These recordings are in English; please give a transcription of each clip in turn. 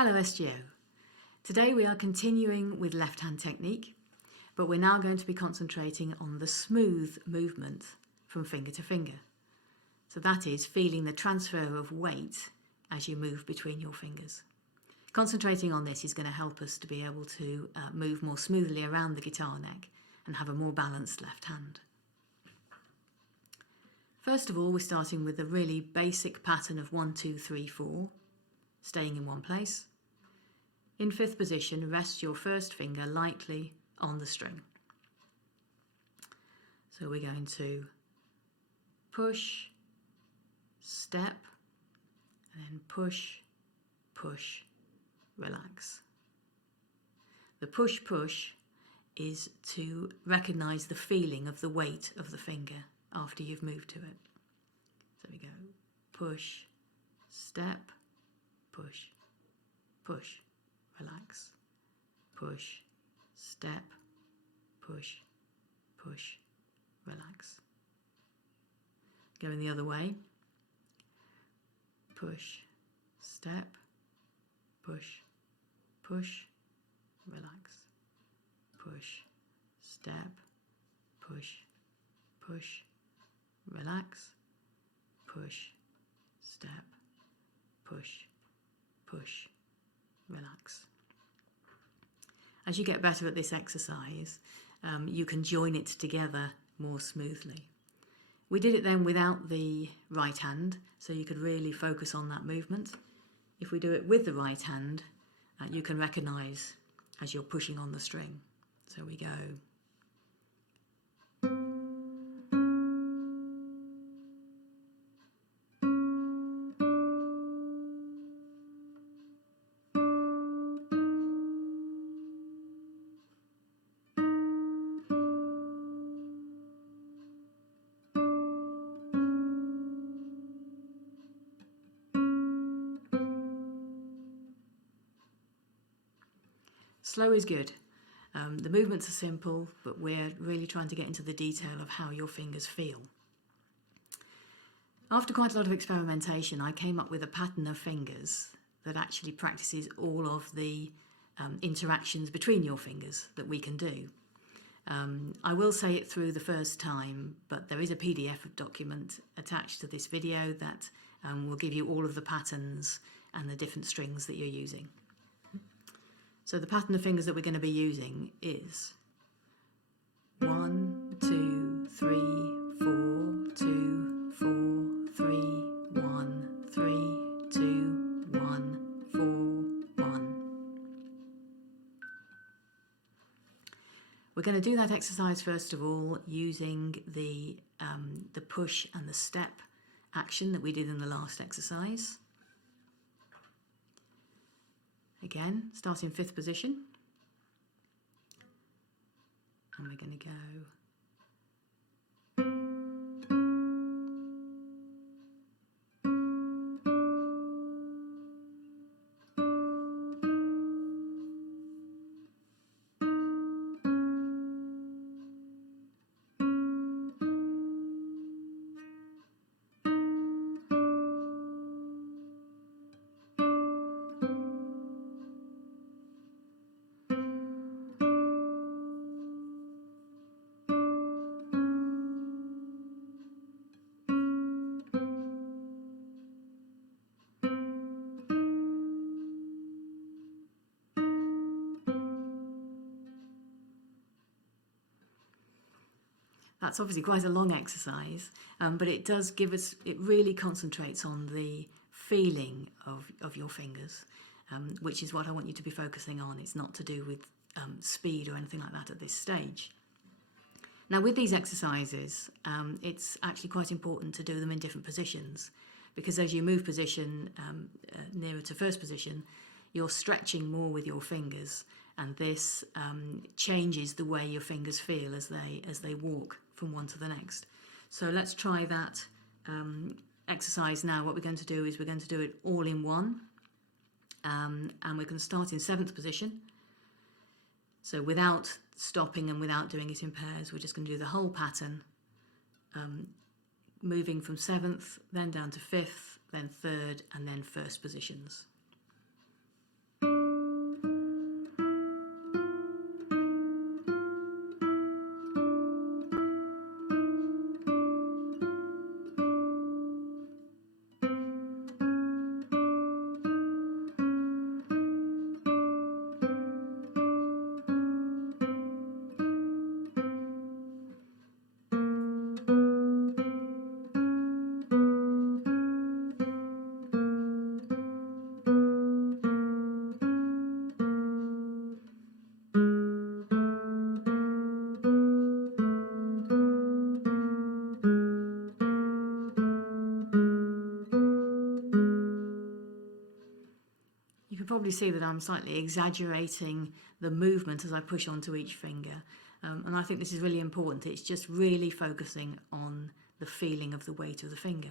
Hello SGO. Today we are continuing with left hand technique, but we're now going to be concentrating on the smooth movement from finger to finger. So that is feeling the transfer of weight as you move between your fingers. Concentrating on this is going to help us to be able to move more smoothly around the guitar neck and have a more balanced left hand. First of all, we're starting with a really basic pattern of 1, 2, 3, 4, staying in one place. In fifth position, rest your first finger lightly on the string. So we're going to push, step, and then push, push, relax. The push is to recognise the feeling of the weight of the finger after you've moved to it. So we go push, step, push, push, relax, push, step, push, push, relax. Going the other way, push, step, push, push, relax, push, step, push, push, relax, push, step, push, push, relax. As you get better at this exercise, you can join it together more smoothly. We did it then without the right hand, so you could really focus on that movement. If we do it with the right hand, you can recognise as you're pushing on the string. So we go. Slow is good. The movements are simple, but we're really trying to get into the detail of how your fingers feel. After quite a lot of experimentation, I came up with a pattern of fingers that actually practices all of the interactions between your fingers that we can do. I will say it through the first time, but there is a PDF document attached to this video that will give you all of the patterns and the different strings that you're using. So the pattern of fingers that we're going to be using is 1, 2, 3, 4, 2, 4, 3, 1, 3, 2, 1, 4, 1. We're going to do that exercise first of all using the push and the step action that we did in the last exercise. Again, start in fifth position, and we're going to go That's obviously quite a long exercise, but it does give us, it really concentrates on the feeling of your fingers, which is what I want you to be focusing on. It's not to do with speed or anything like that at this stage. Now with these exercises, it's actually quite important to do them in different positions, because as you move position nearer to first position, you're stretching more with your fingers, and this changes the way your fingers feel as they walk from one to the next. So let's try that exercise now. What we're going to do is we're going to do it all in one, and we're going to start in seventh position. So without stopping and without doing it in pairs, we're just going to do the whole pattern, moving from seventh, then down to fifth, then third, and then first positions. You can probably see that I'm slightly exaggerating the movement as I push onto each finger. And I think this is really important. It's just really focusing on the feeling of the weight of the finger.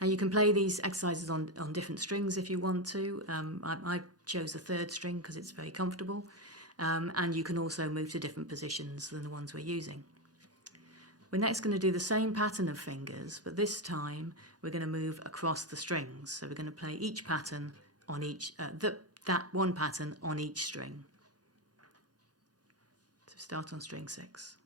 Now you can play these exercises on different strings if you want to. I chose the 3rd string because it's very comfortable. And you can also move to different positions than the ones we're using. We're next going to do the same pattern of fingers, but this time we're going to move across the strings. So we're going to play each pattern on each, that one pattern on each string. So start on string 6.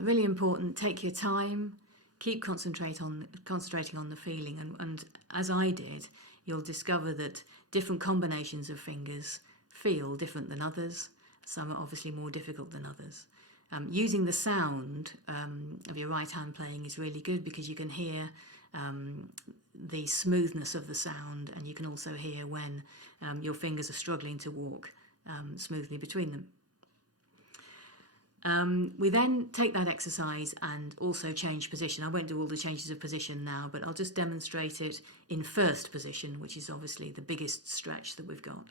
Really important, take your time, keep concentrating on the feeling, and as I did, you'll discover that different combinations of fingers feel different than others. Some are obviously more difficult than others. Using the sound of your right hand playing is really good because you can hear the smoothness of the sound, and you can also hear when your fingers are struggling to walk smoothly between them. We then take that exercise and also change position. I won't do all the changes of position now, but I'll just demonstrate it in first position, which is obviously the biggest stretch that we've got.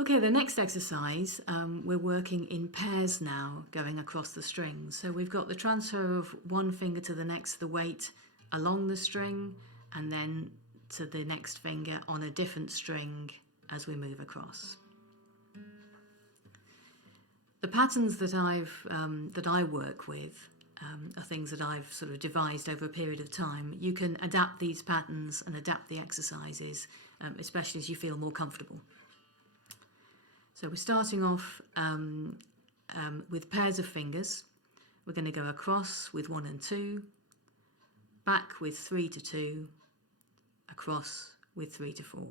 Okay, the next exercise, we're working in pairs now, going across the strings. So we've got the transfer of one finger to the next, the weight along the string, and then to the next finger on a different string as we move across. The patterns that I work with are things that I've sort of devised over a period of time. You can adapt these patterns and adapt the exercises, especially as you feel more comfortable. So we're starting off with pairs of fingers. We're going to go across with 1 and 2, back with 3 to 2, across with 3 to 4.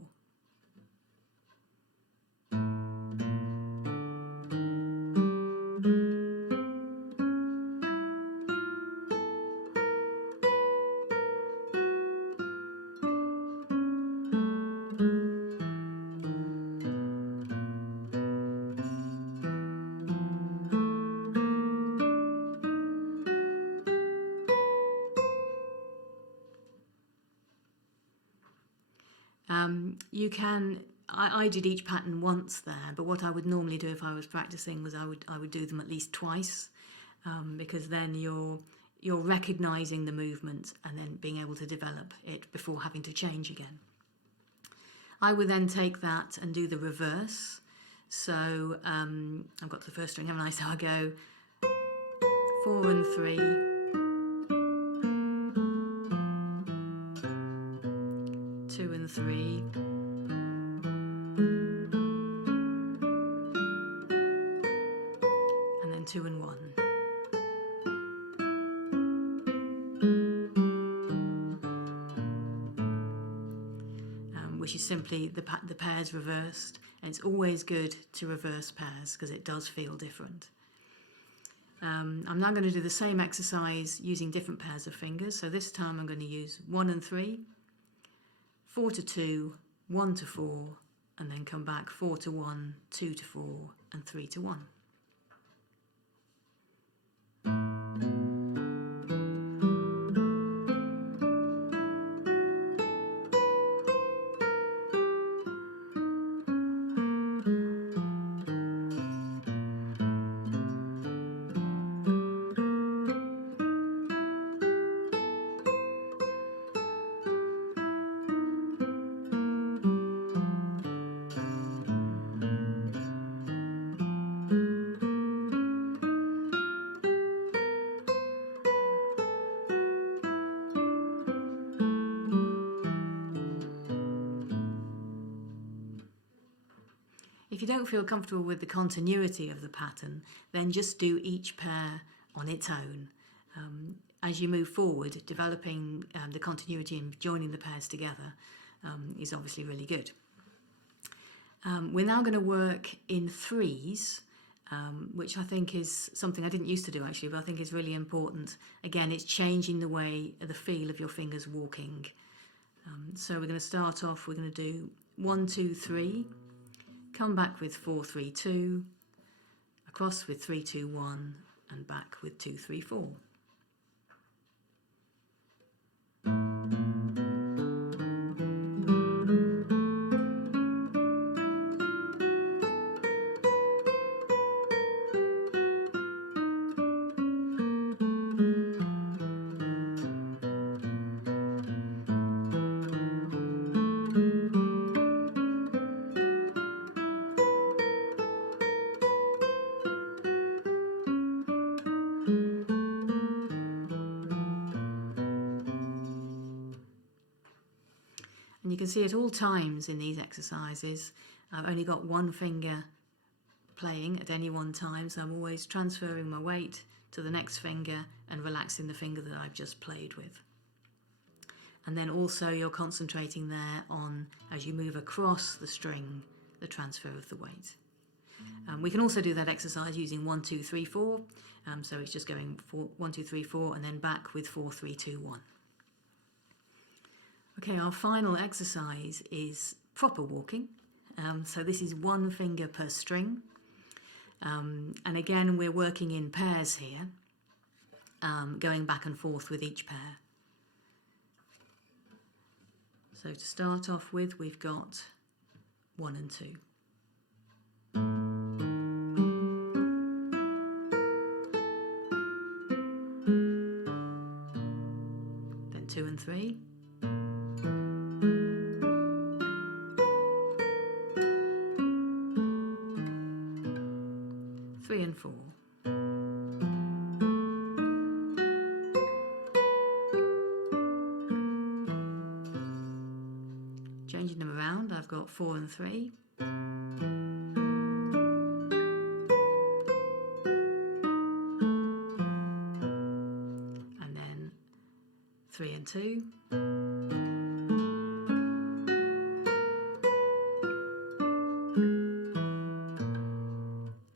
You can, I did each pattern once there, but what I would normally do if I was practicing was I would do them at least twice, because then you're recognising the movement and then being able to develop it before having to change again. I would then take that and do the reverse. So I've got to the first string, haven't I? So I go 4 and 3, 2 and 3, and then 2 and 1. which is simply the pairs reversed. And it's always good to reverse pairs because it does feel different. I'm now going to do the same exercise using different pairs of fingers. So this time I'm going to use 1 and 3, 4 to 2, 1 to 4, and then come back 4 to 1, 2 to 4, and 3 to 1. If you don't feel comfortable with the continuity of the pattern, then just do each pair on its own. As you move forward, developing the continuity and joining the pairs together is obviously really good. We're now going to work in threes, which I think is something I didn't used to do actually, but I think is really important. Again, it's changing the way, the feel of your fingers walking. So we're going to start off, we're going to do 1, 2, 3, come back with 4, 3, 2, across with 3, 2, 1, and back with 2, 3, 4. And you can see at all times in these exercises, I've only got one finger playing at any one time, so I'm always transferring my weight to the next finger and relaxing the finger that I've just played with. And then also you're concentrating there on, as you move across the string, the transfer of the weight. We can also do that exercise using 1, 2, 3, 4. So it's just going 1, 2, 3, 4, and then back with 4, 3, 2, 1. Okay, our final exercise is proper walking. So this is one finger per string. And again, we're working in pairs here, going back and forth with each pair. So to start off with, we've got 1 and 2. Then 2 and 3. 3 and 4. Changing them around, I've got 4 and 3. And then 3 and 2.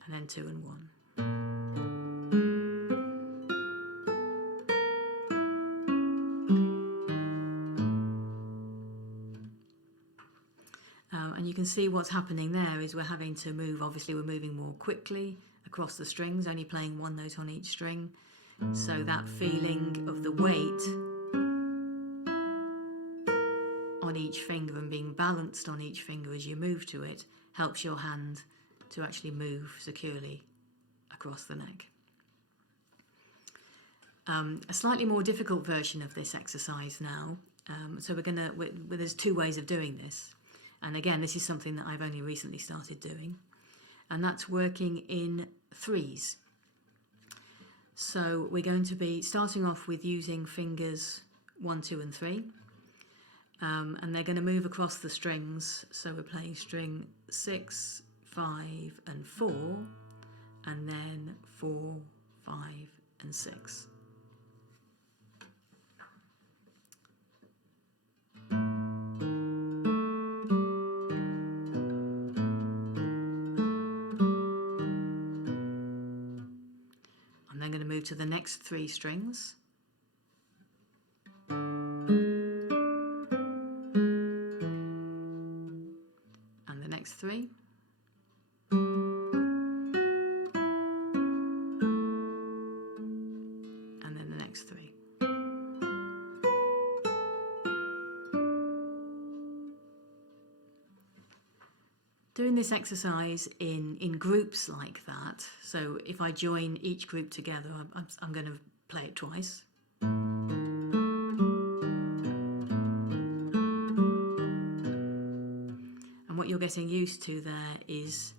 And then 2 and 1. And you can see what's happening there is we're having to move, obviously we're moving more quickly across the strings, only playing one note on each string. So that feeling of the weight on each finger and being balanced on each finger as you move to it helps your hand to actually move securely across the neck. A slightly more difficult version of this exercise now. So there's two ways of doing this. And again, this is something that I've only recently started doing. And that's working in threes. So we're going to be starting off with using fingers 1, 2, and 3. And they're going to move across the strings. So we're playing string 6, 5, and 4, and then 4, 5, and 6. move to the next 3 strings. And the next 3. And then the next 3. Doing this exercise in groups like that, so if I join each group together, I'm going to play it twice. And what you're getting used to there is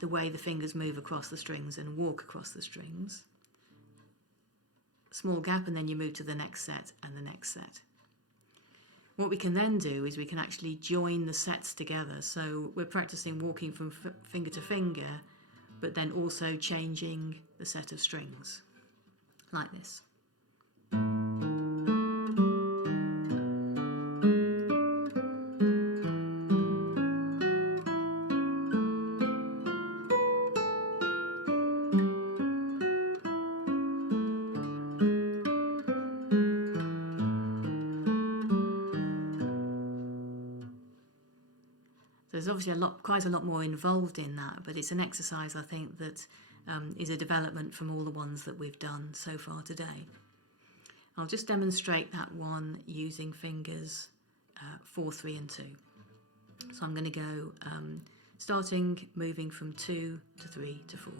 the way the fingers move across the strings and walk across the strings. Small gap, and then you move to the next set and the next set. What we can then do is we can actually join the sets together. So we're practicing walking from finger to finger, but then also changing the set of strings, like this. There's obviously quite a lot more involved in that, but it's an exercise I think that is a development from all the ones that we've done so far today. I'll just demonstrate that one using fingers 4, 3 and 2. So I'm going to go moving from 2 to 3 to 4.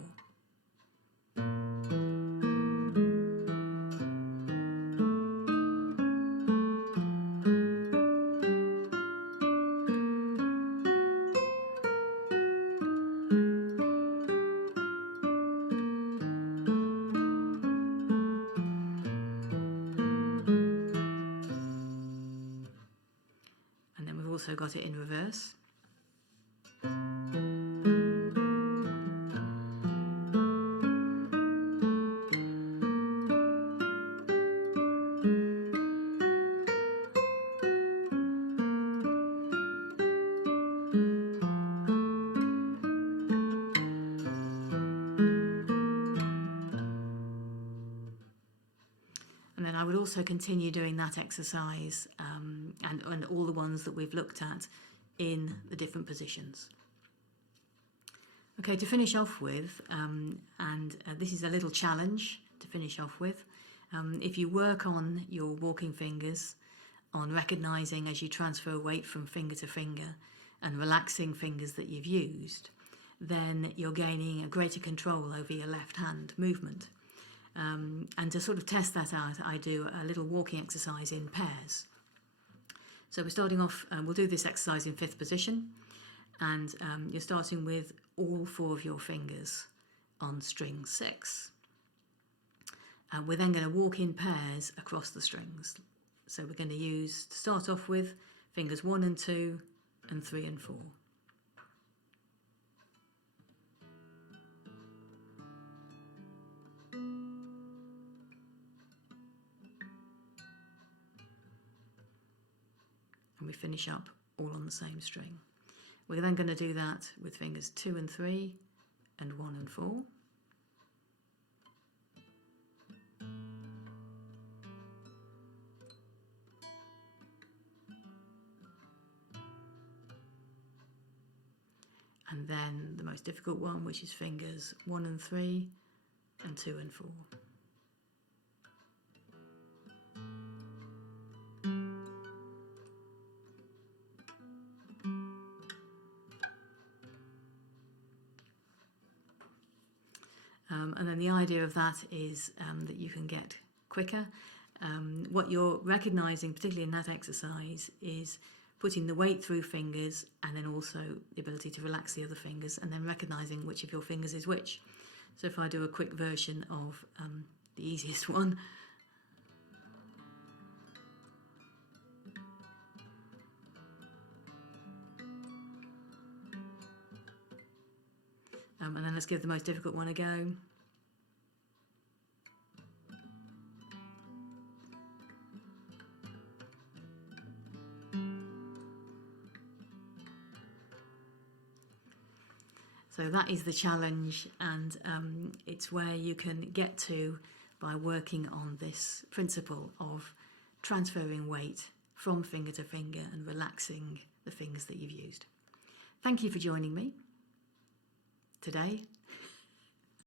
Also got it in reverse. And then I would also continue doing that exercise and all the ones that we've looked at in the different positions. Okay, to finish off with, this is a little challenge to finish off with. If you work on your walking fingers, on recognising as you transfer weight from finger to finger and relaxing fingers that you've used, then you're gaining a greater control over your left hand movement. And to sort of test that out, I do a little walking exercise in pairs. So we're starting off, we'll do this exercise in 5th position, and you're starting with all 4 of your fingers on string 6. We're then going to walk in pairs across the strings. So we're going to start off with fingers 1 and 2 and 3 and 4. And we finish up all on the same string. We're then going to do that with fingers 2 and 3 and 1 and 4. And then the most difficult one, which is fingers 1 and 3 and 2 and 4. And then the idea of that is that you can get quicker. What you're recognising, particularly in that exercise, is putting the weight through fingers and then also the ability to relax the other fingers and then recognising which of your fingers is which. So if I do a quick version of the easiest one. And then let's give the most difficult one a go. So that is the challenge, and it's where you can get to by working on this principle of transferring weight from finger to finger and relaxing the fingers that you've used. Thank you for joining me today.